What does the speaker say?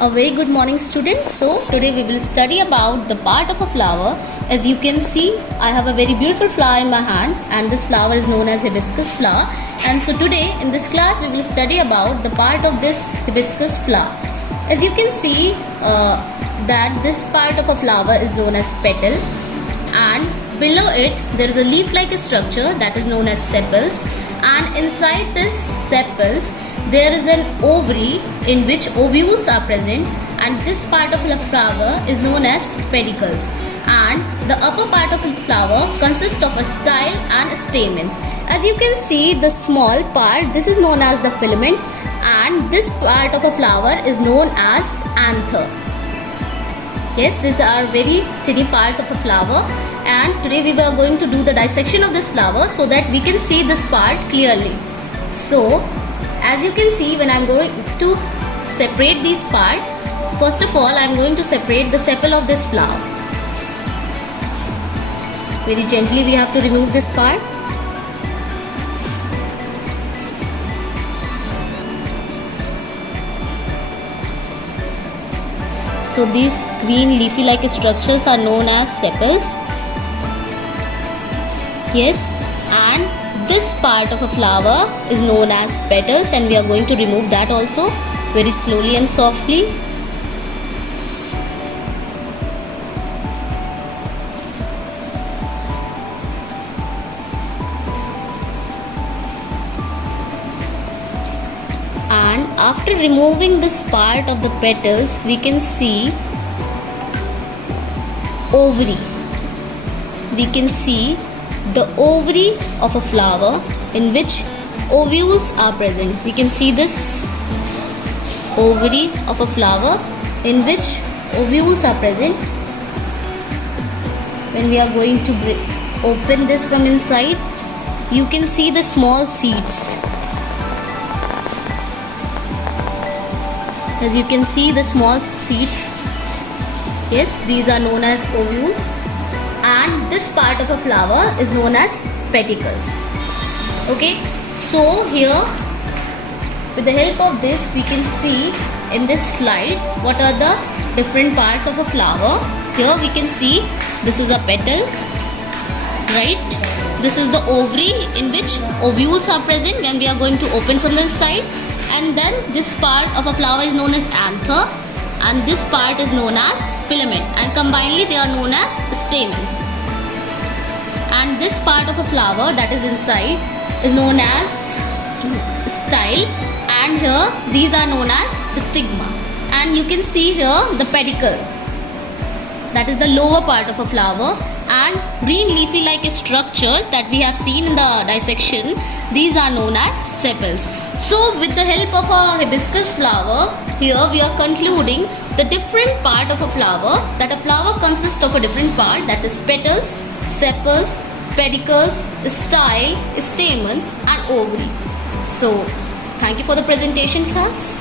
A very good morning, students. So today we will study about the part of a flower. As you can see, I have a very beautiful flower in my hand, and this flower is known as hibiscus flower. And so today in this class we will study about the part of this hibiscus flower. As you can see that this part of a flower is known as petal, and below it there is a leaf-like structure that is known as sepals, and inside this sepals there is an ovary in which ovules are present, and this part of the flower is known as pedicles, and the upper part of the flower consists of a style and stamens. As you can see, the small part, this is known as the filament, and this part of a flower is known as anther. Yes, these are very tiny parts of a flower, and today we were going to do the dissection of this flower so that we can see this part clearly. So as you can see, when I am going to separate these parts, first of all I am going to separate the sepal of this flower. Very gently we have to remove this part. So these green leafy like structures are known as sepals. Yes, and this part of a flower is known as petals, and we are going to remove that also very slowly and softly. And after removing this part of the petals, we can see ovary. We can see the ovary of a flower in which ovules are present. We can see this ovary of a flower in which ovules are present. When we are going to open this from inside, you can see the small seeds. As you can see, the small seeds, yes, these are known as ovules, and this part of a flower is known as pedicles. Okay, so here with the help of this we can see in this slide what are the different parts of a flower. Here we can see this is a petal, right? This is the ovary in which ovules are present when we are going to open from the side, and then this part of a flower is known as anther, and this part is known as filament, and combinedly they are known as stamens. And this part of a flower that is inside is known as style, and here these are known as stigma. And you can see here the pedicle, that is the lower part of a flower, and green leafy like structures that we have seen in the dissection, these are known as sepals. So with the help of a hibiscus flower, here we are concluding the different part of a flower, that a flower consists of a different part, that is petals, sepals, pedicles, style, stamens and ovary. So thank you for the presentation, class.